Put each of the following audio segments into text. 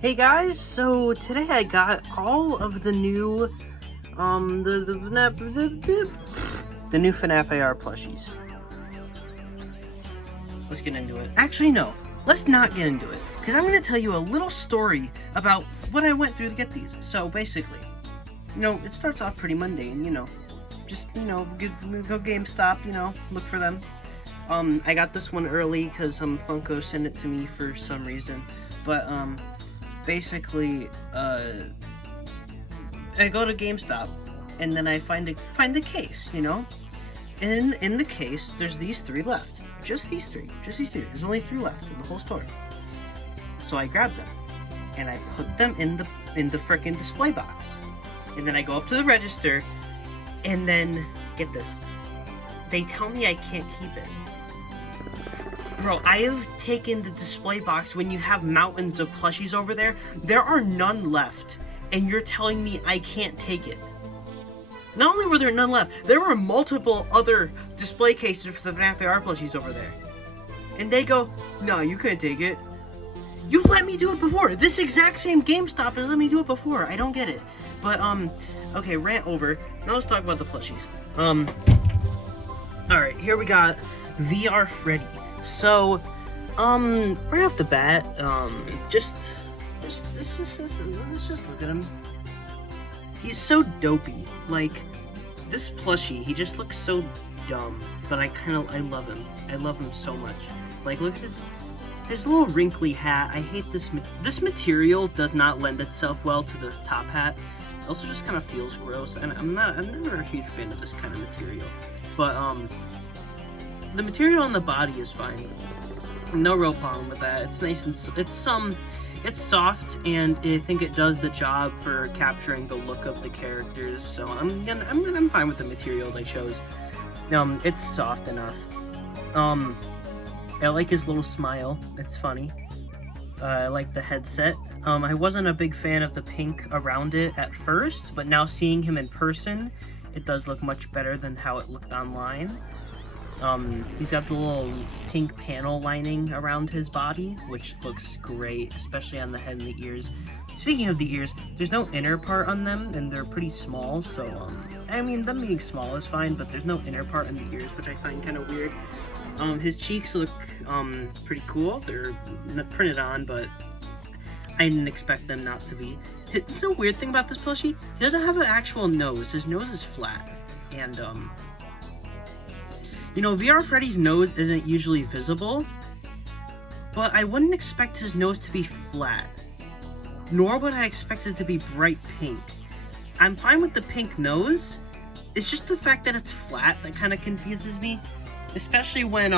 Hey guys, so today I got all of the new, the new FNAF AR plushies. Let's get into it. Actually, no, let's not get into it, because I'm going to tell you a little story about what I went through to get these. So basically, it starts off pretty mundane, just, go GameStop, look for them. I got this one early because Funko sent it to me for some reason, but, basically, I go to GameStop, and then I find a case, and in the case, there's these three left. Just these three. There's only three left in the whole store. So I grab them, and I put them in the frickin' display box. And then I go up to the register, and then, get this, they tell me I can't keep it. Bro, I have taken the display box when you have mountains of plushies over there. There are none left, and you're telling me I can't take it. Not only were there none left, there were multiple other display cases for the FNAF AR plushies over there. And they go, no, you couldn't take it. You've let me do it before. This exact same GameStop has let me do it before. I don't get it. But, okay, rant over. Now let's talk about the plushies. Alright, here we got VR Freddy. So, right off the bat, let's just look at him. He's so dopey. Like, this plushie, he just looks so dumb, but I love him. I love him so much. Like, look at his little wrinkly hat. I hate this material does not lend itself well to the top hat. It also just kind of feels gross, and I'm never a huge fan of this kind of material. But, the material on the body is fine. No real problem with that. It's nice and it's soft, and I think it does the job for capturing the look of the characters. So I'm fine with the material they chose. It's soft enough. I like his little smile. It's funny. I like the headset. I wasn't a big fan of the pink around it at first, but now seeing him in person, it does look much better than how it looked online. He's got the little pink panel lining around his body, which looks great, especially on the head and the ears. Speaking of the ears, there's no inner part on them, and they're pretty small, so, I mean, them being small is fine, but there's no inner part in the ears, which I find kind of weird. His cheeks look, pretty cool. They're printed on, but I didn't expect them not to be. It's a weird thing about this plushie. He doesn't have an actual nose. His nose is flat, and, VR Freddy's nose isn't usually visible, but I wouldn't expect his nose to be flat, nor would I expect it to be bright pink. I'm fine with the pink nose. It's just the fact that it's flat that kind of confuses me, especially when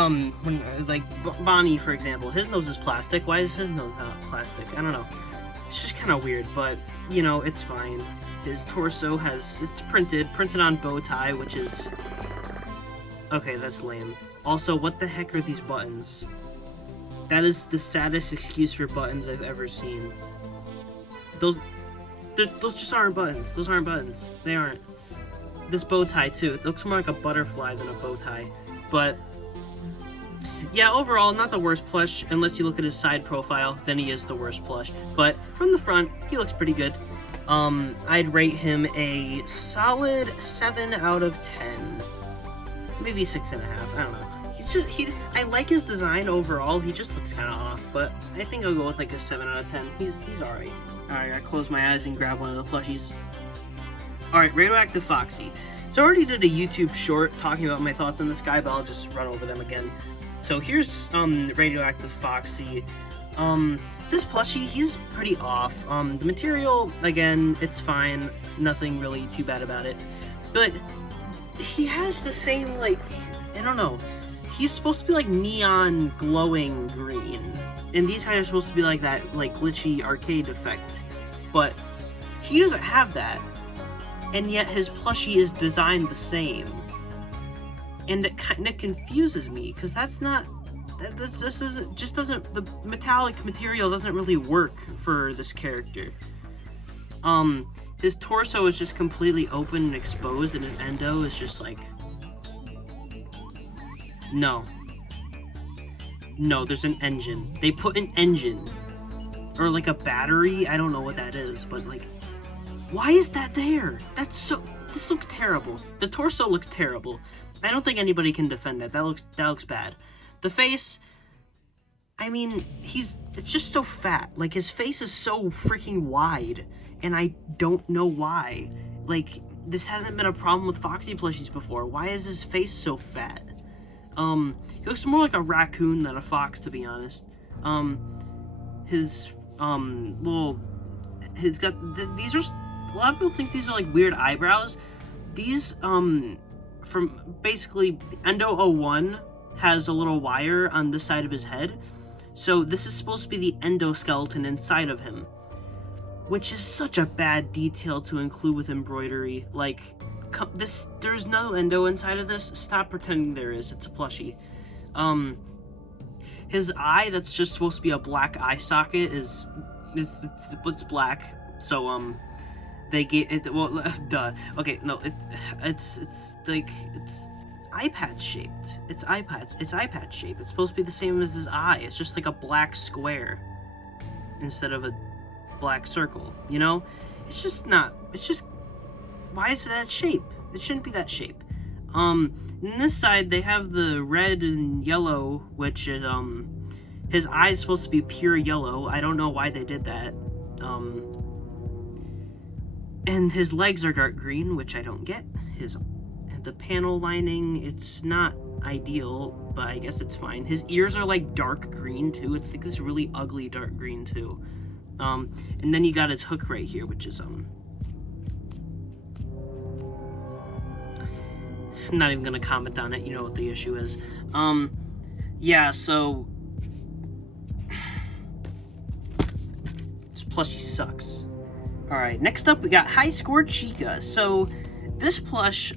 like Bonnie, for example, his nose is plastic. Why is his nose not plastic? I don't know. It's just kind of weird, but it's fine. His torso it's printed on bow tie, which is. Okay, that's lame. Also, what the heck are these buttons? That is the saddest excuse for buttons I've ever seen. Those just aren't buttons. Those aren't buttons. They aren't. This bow tie, too. It looks more like a butterfly than a bow tie. But, yeah, overall, not the worst plush. Unless you look at his side profile, then he is the worst plush. But, from the front, he looks pretty good. I'd rate him a solid 7 out of 10. Maybe 6.5, I don't know. I like his design overall, he just looks kind of off, but I think I'll go with like a 7 out of 10. He's alright. Alright, I close my eyes and grab one of the plushies. Alright, Radioactive Foxy. So I already did a YouTube short talking about my thoughts on this guy, but I'll just run over them again. So here's Radioactive Foxy. This plushie, he's pretty off. The material, again, it's fine. Nothing really too bad about it. But he has the same, like, I don't know, he's supposed to be like neon glowing green, and these guys are supposed to be like that, like, glitchy arcade effect, but he doesn't have that, and yet his plushie is designed the same, and it kind of confuses me, because that's not, the metallic material doesn't really work for this character. His torso is just completely open and exposed, and his endo is just like... No, there's an engine. They put an engine or like a battery. I don't know what that is, but like, why is that there? This looks terrible. The torso looks terrible. I don't think anybody can defend that. That looks bad. The face, I mean, it's just so fat. Like, his face is so freaking wide, and I don't know why. Like, this hasn't been a problem with Foxy plushies before. Why is his face so fat? He looks more like a raccoon than a fox, to be honest. He's got, these are, a lot of people think these are like weird eyebrows. These, from basically, Endo 01 has a little wire on this side of his head. So this is supposed to be the endoskeleton inside of him, which is such a bad detail to include with embroidery. Like, there's no endo inside of this. Stop pretending there is. It's a plushie. His eye, that's just supposed to be a black eye socket, it's black. So they get it. Well, duh. Okay, no, it's iPad shaped. It's iPad shaped. It's supposed to be the same as his eye. It's just like a black square instead of a black circle, you know? It's just, why is it that shape? It shouldn't be that shape. On this side, they have the red and yellow, which is, his eye is supposed to be pure yellow. I don't know why they did that. And his legs are dark green, which I don't get. The panel lining, it's not ideal, but I guess it's fine. His ears are like dark green too. It's like this really ugly dark green too. And then you got his hook right here, which is I'm not even gonna comment on it. You know what the issue is. Yeah, so this plushie sucks. Alright, next up we got High Score Chica. So this plush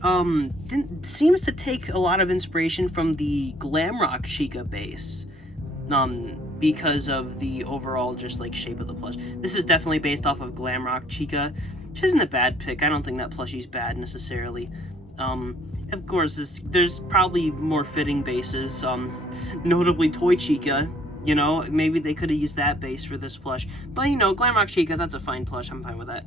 seems to take a lot of inspiration from the Glamrock Chica base, because of the overall just like shape of the plush. This is definitely based off of Glamrock Chica, which isn't a bad pick. I don't think that plushie's bad necessarily. Of course, there's probably more fitting bases, notably Toy Chica. You know, maybe they could have used that base for this plush, but you know, Glamrock Chica, that's a fine plush. I'm fine with that.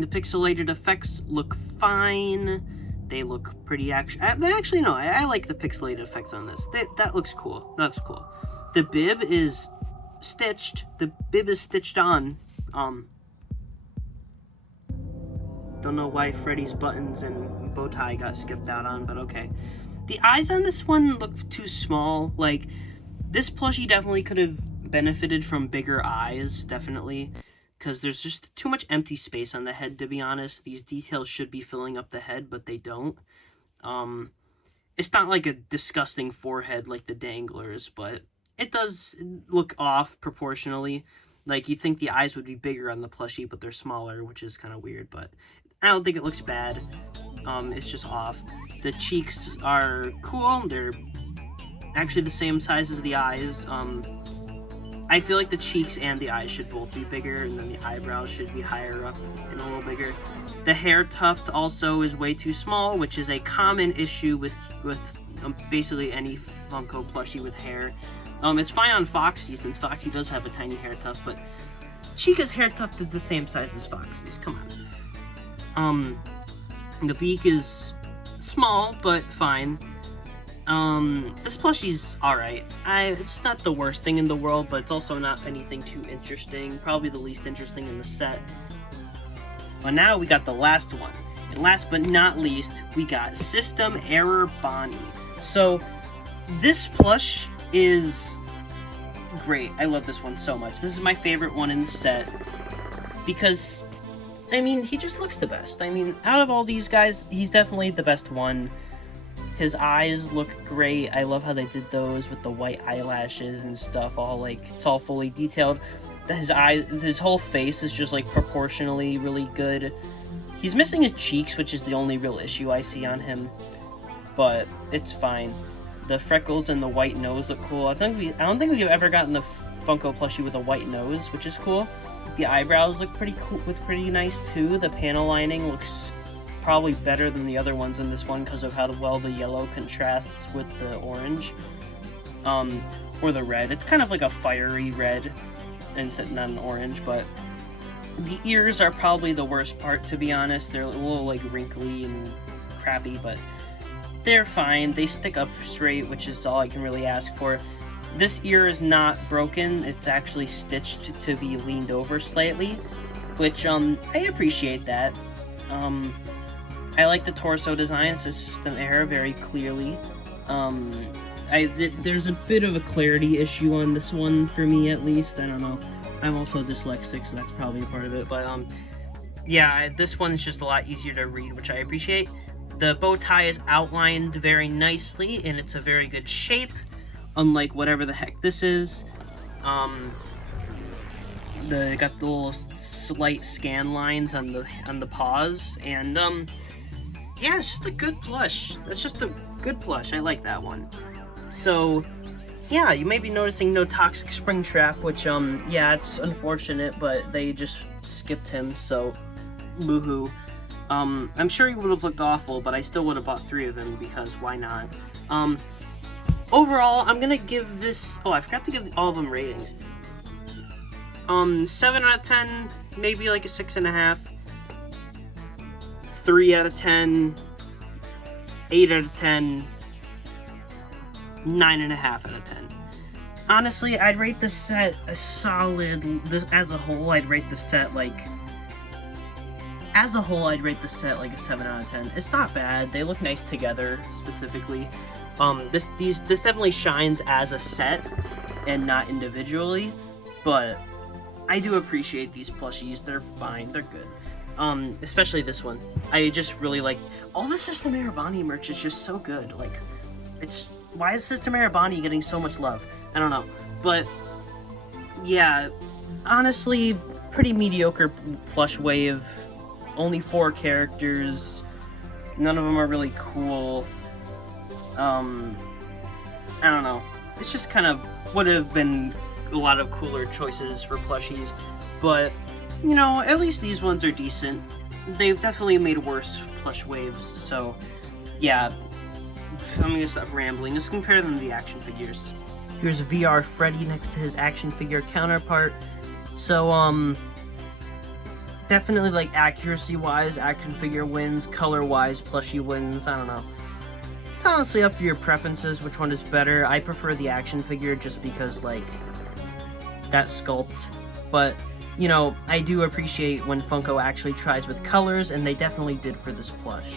The pixelated effects look fine. They look pretty actually no, I like the pixelated effects on this. That looks cool. That looks cool. The bib is stitched. The bib is stitched on. Don't know why Freddy's buttons and bow tie got skipped out on, but okay. The eyes on this one look too small. Like, this plushie definitely could have benefited from bigger eyes, definitely. Because there's just too much empty space on the head, to be honest. These details should be filling up the head, but they don't. It's not like a disgusting forehead like the danglers, but it does look off proportionally. Like, you'd think the eyes would be bigger on the plushie, but they're smaller, which is kind of weird, but I don't think it looks bad. It's just off. The cheeks are cool. They're actually the same size as the eyes. I feel like the cheeks and the eyes should both be bigger, and then the eyebrows should be higher up and a little bigger. The hair tuft also is way too small, which is a common issue with basically any Funko plushie with hair. It's fine on Foxy, since Foxy does have a tiny hair tuft, but Chica's hair tuft is the same size as Foxy's. Come on. The beak is small, but fine. This plushie's alright. It's not the worst thing in the world, but it's also not anything too interesting. Probably the least interesting in the set. But now we got the last one. And last but not least, we got System Error Bonnie. So, this plush is great. I love this one so much. This is my favorite one in the set. Because, I mean, he just looks the best. I mean, out of all these guys, he's definitely the best one. His eyes look great. I love how they did those with the white eyelashes and stuff. It's all fully detailed. His whole face is just like proportionally really good. He's missing his cheeks, which is the only real issue I see on him, but it's fine. The freckles and the white nose look cool. I don't think we've ever gotten the Funko plushie with a white nose, which is cool. The eyebrows look pretty cool, pretty nice too. The panel lining looks probably better than the other ones in this one because of how well the yellow contrasts with the orange, or the red. It's kind of like a fiery red. and not an orange, but the ears are probably the worst part, to be honest. They're a little like wrinkly and crappy, but they're fine. They stick up straight, which is all I can really ask for. This ear is not broken. It's actually stitched to be leaned over slightly, which I appreciate that. I like the torso design. It's a system error very clearly. There's a bit of a clarity issue on this one for me, at least. I don't know. I'm also dyslexic, so that's probably a part of it. But yeah, this one's just a lot easier to read, which I appreciate. The bow tie is outlined very nicely, and it's a very good shape, unlike whatever the heck this is. Got the little slight scan lines on the paws, and yeah, it's just a good plush. That's just a good plush. I like that one. So yeah, you may be noticing no toxic spring trap, which yeah, it's unfortunate, but they just skipped him, so boo-hoo. I'm sure he would have looked awful, but I still would have bought 3 of him because why not? Overall, I'm gonna give this, oh, I forgot to give all of them ratings. 7 out of 10, maybe like a 6.5. 3 out of 10, 8 out of 10, 9.5 out of 10. Honestly, I'd rate the set a solid, as a whole, I'd rate the set like, a 7 out of 10. It's not bad. They look nice together, specifically. This definitely shines as a set and not individually, but I do appreciate these plushies. They're fine. They're good. Especially this one. I just really like all the System Era Bonnie merch is just so good. Like, why is System Era Bonnie getting so much love? I don't know. But yeah, honestly, pretty mediocre plush wave. Only 4 characters. None of them are really cool. I don't know. It's just kind of would have been a lot of cooler choices for plushies, but you know, at least these ones are decent. They've definitely made worse plush waves, so yeah, I'm gonna stop rambling. Let's compare them to the action figures. Here's VR Freddy next to his action figure counterpart. So definitely like accuracy wise, action figure wins. Color wise, plushie wins. I don't know. It's honestly up to your preferences which one is better. I prefer the action figure just because like that sculpt, but you know, I do appreciate when Funko actually tries with colors, and they definitely did for this plush.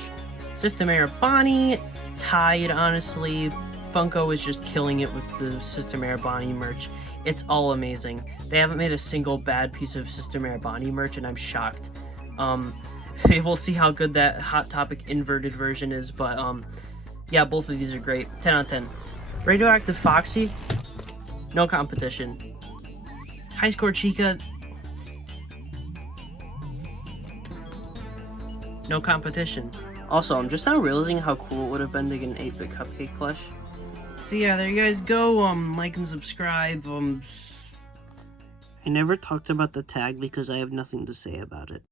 System Era Bonnie, tied, honestly. Funko is just killing it with the System Era Bonnie merch. It's all amazing. They haven't made a single bad piece of System Era Bonnie merch, and I'm shocked. We'll see how good that Hot Topic inverted version is, but yeah, both of these are great. 10 out of 10. Radioactive Foxy, no competition. High Score Chica, no competition. Also, I'm just now realizing how cool it would have been to get an 8-bit cupcake plush. So yeah, there you guys go. Like and subscribe. I never talked about the tag because I have nothing to say about it.